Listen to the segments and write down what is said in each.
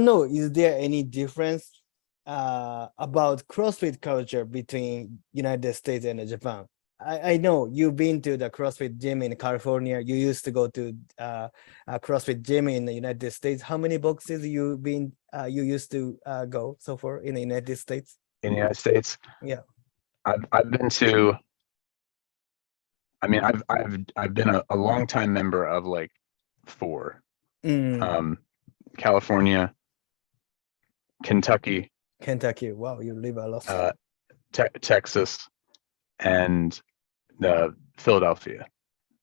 don't know, is there any difference about CrossFit culture between United States and Japan? I know you've been to the CrossFit gym in California. You used to go to a CrossFit gym in the United States. How many boxes you used to go so far in the United States? In the United States, Yeah, I've been to. I mean, I've been a long time member of like 4. California, Kentucky, Kentucky. Wow, you live a lot. Texas, and Philadelphia.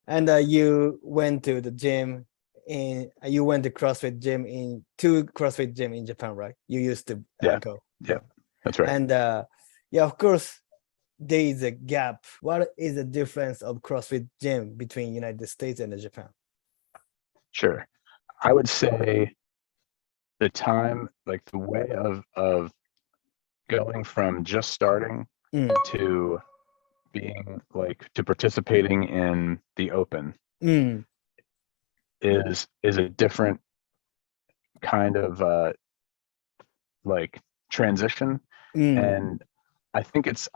And you went to the gym you went to CrossFit gym in 2 CrossFit gym in Japan, right? You used to go. Yeah, that's right. And yeah, of course, there is a gap. What is the difference of CrossFit gym between United States and Japan? Sure. I would say the time, like the way of going from just starting to being like to participating in the open is a different kind of like transition, and I think it's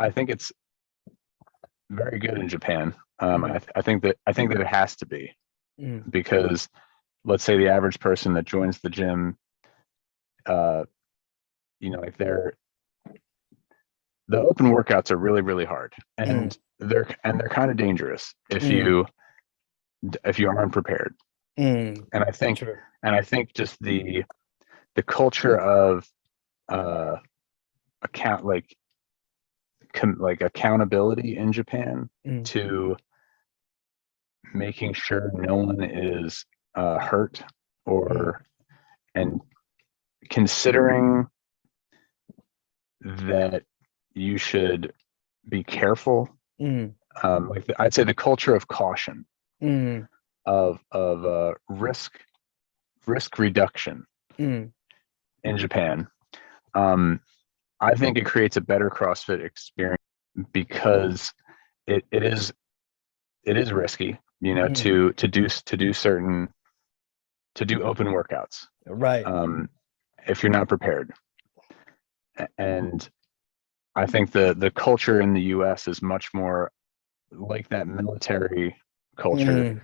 very good in Japan. I think that it has to be, because let's say the average person that joins the gym, like the open workouts are really, really hard, and they're kind of dangerous if you aren't prepared. And I think just the culture of accountability in Japan to making sure no one is hurt and considering that you should be careful. I'd say the culture of caution, of risk reduction in Japan. I think it creates a better CrossFit experience because it is risky, to do open workouts, right? If you're not prepared. And I think the culture in the US is much more like that military culture.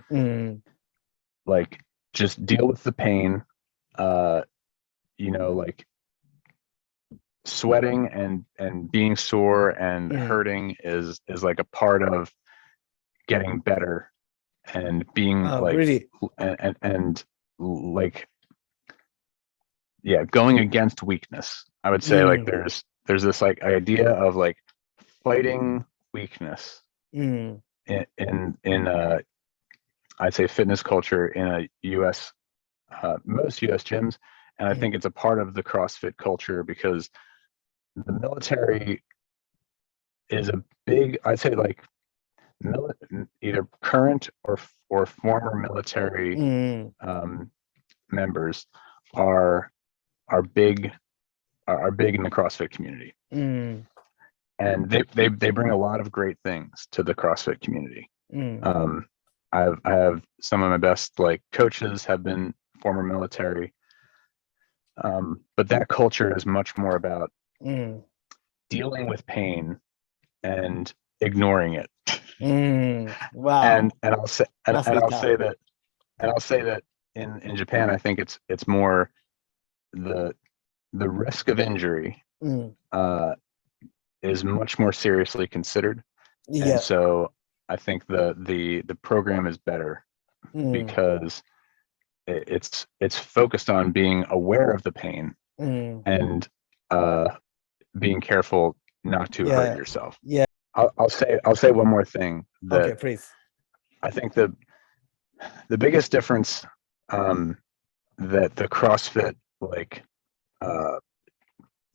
Like just deal with the pain, like sweating and being sore and hurting is like a part of getting better and being really? and like going against weakness. I would say like there's this like idea of like fighting weakness in I'd say fitness culture in a US most US gyms, and I think it's a part of the CrossFit culture because the military is a big, I'd say like either current or former military members are big in the CrossFit community, and they bring a lot of great things to the CrossFit community. I have some of my best like coaches have been former military, but that culture is much more about dealing with pain and ignoring it. Wow. And I'll say that in Japan, I think it's more the risk of injury is much more seriously considered. And so I think the program is better because it's focused on being aware of the pain and being careful not to hurt yourself. I'll say one more thing. Okay, please. I think the biggest difference that the CrossFit like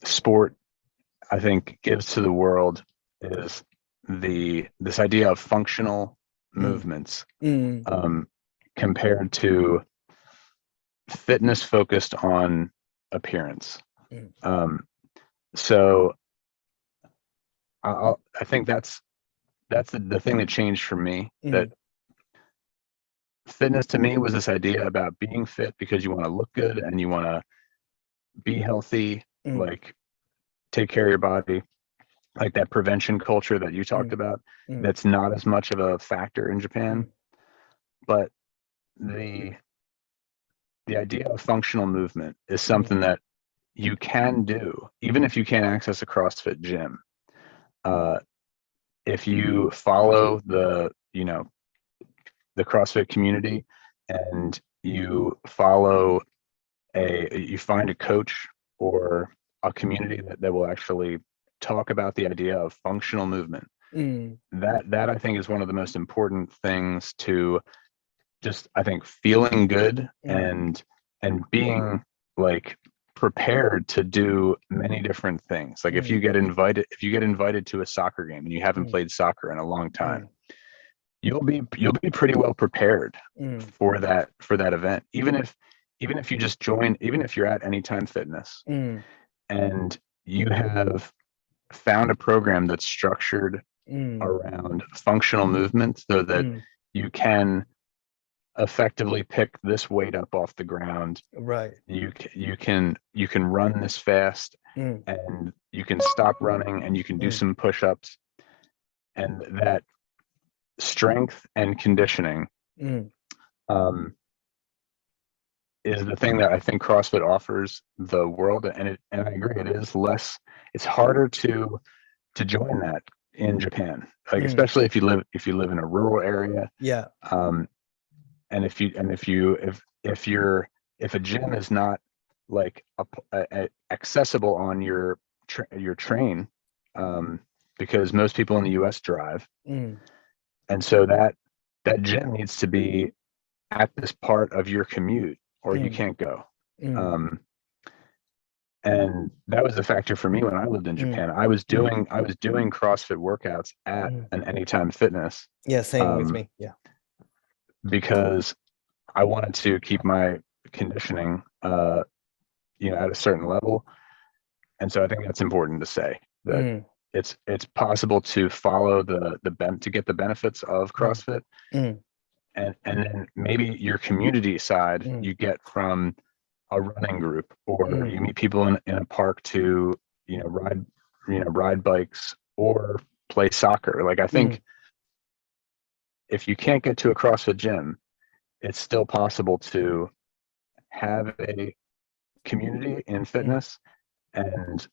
sport I think gives to the world is this idea of functional movements compared to fitness focused on appearance. So I think that's the thing that changed for me. That fitness to me was this idea about being fit because you want to look good and you want to be healthy, Mm. like take care of your body, like that prevention culture that you talked about. That's not as much of a factor in Japan, but the idea of functional movement is something that you can do even if you can't access a CrossFit gym. If you follow the CrossFit community, and you find a coach or a community that will actually talk about the idea of functional movement, that I think is one of the most important things to just, I think, feeling good and being like prepared to do many different things. Like if you get invited to a soccer game and you haven't played soccer in a long time, you'll be pretty well prepared for that event. Even if you just join, even if you're at Anytime Fitness and you have found a program that's structured around functional movement so that you can effectively pick this weight up off the ground, Right. you can run this fast, and you can stop running and you can do some push-ups, and that strength and conditioning is the thing that I think CrossFit offers the world. And I agree, it's harder to join that in Japan, like especially if you live in a rural area. Yeah. And if a gym is not like accessible on your train, because most people in the US drive, and so that gym needs to be at this part of your commute, or you can't go. And that was a factor for me when I lived in Japan. I was doing CrossFit workouts at an Anytime Fitness. Yeah, same with me. Yeah. Because I wanted to keep my conditioning, at a certain level. And so I think that's important to say, that it's possible to follow to get the benefits of CrossFit. And then maybe your community side you get from a running group, or you meet people in a park to ride bikes or play soccer. Like I think if you can't get to a CrossFit gym, it's still possible to have a community in fitness and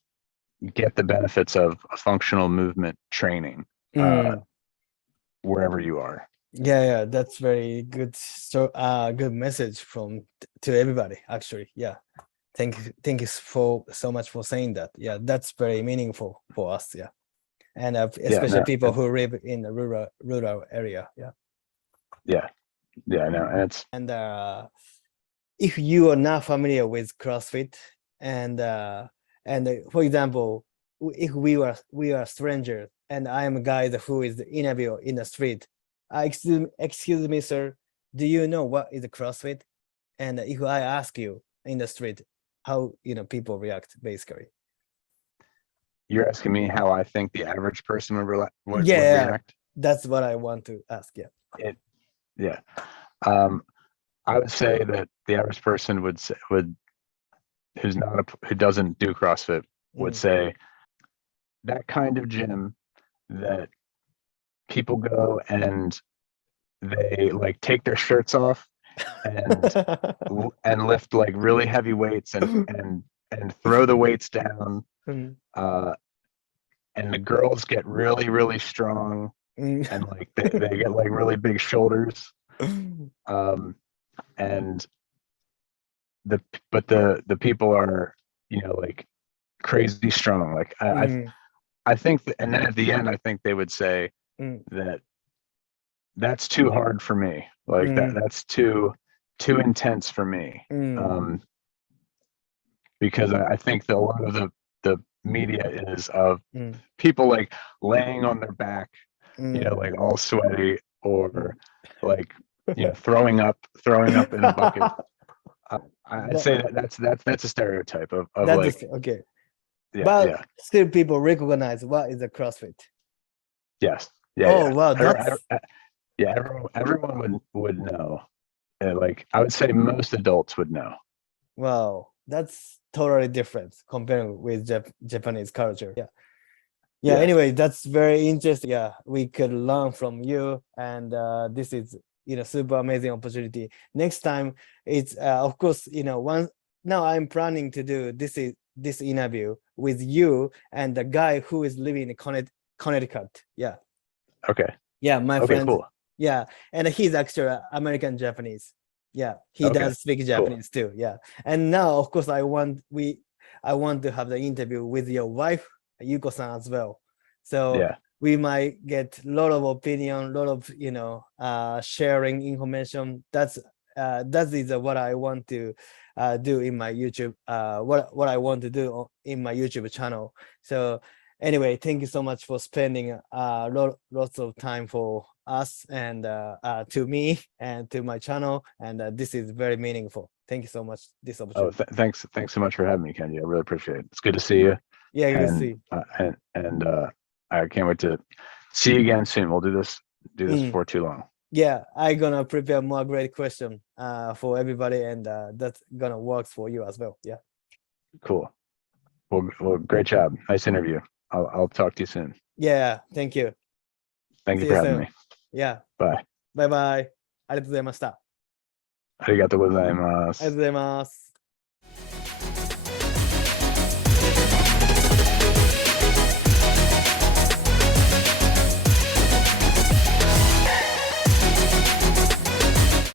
get the benefits of a functional movement training wherever you are. Yeah, that's very good. So good message to everybody, actually. Yeah. Thank you so much for saying that. Yeah, that's very meaningful for us. Yeah. And especially people who live in the rural area. Yeah. And if you are not familiar with CrossFit, and for example, if we are strangers and I am a guy who is interview in the street, excuse me, sir, do you know what is a CrossFit? And if I ask you in the street, how people react, basically. You're asking me how I think the average person would Yeah, react? That's what I want to ask. Yeah. I would say that the average person who doesn't do CrossFit would say that kind of gym that people go and they like take their shirts off and lift like really heavy weights and throw the weights down, and the girls get really, really strong, and like they get like really big shoulders, and the people are like crazy strong. Like I think and then at the end I think they would say that that's too hard for me, like that's too intense for me, because I think that a lot of the media is of people like laying on their back, like all sweaty, or like throwing up in a bucket. I'd say that's a stereotype of like okay. Yeah, but still people recognize what is a CrossFit. Yes. Wow, everyone would know. Like I would say most adults would know. Wow, that's totally different comparing with Japanese culture. Yeah. Yeah. Anyway, that's very interesting. Yeah, we could learn from you, and this is super amazing opportunity. Next time, it's of course now I'm planning to do this interview with you and the guy who is living in Connecticut. Yeah. Okay. Yeah, my friend. Cool. Yeah, and he's actually American Japanese. Yeah, he does speak Japanese too. Yeah, and now of course I want to have the interview with your wife Yuko-san as well. So we might get a lot of opinion, a lot of sharing information. That is what I want to do in my YouTube. What I want to do in my YouTube channel. So anyway, thank you so much for spending lots of time for us and to me and to my channel, and this is very meaningful. Thank you so much. This opportunity. Thanks so much for having me, Kenji. I really appreciate it. It's good to see you. Yeah, good to see you. And I can't wait to see you again soon. We'll do this for too long. Yeah, I'm gonna prepare more great question for everybody, and that's gonna work for you as well. Yeah. Cool. Well, great job. Nice interview. I'll talk to you soon. Yeah, thank you. Thank you for having me. Yeah. Bye. Bye bye. ありがとうございました。ありがとうございます。ありがとうございます。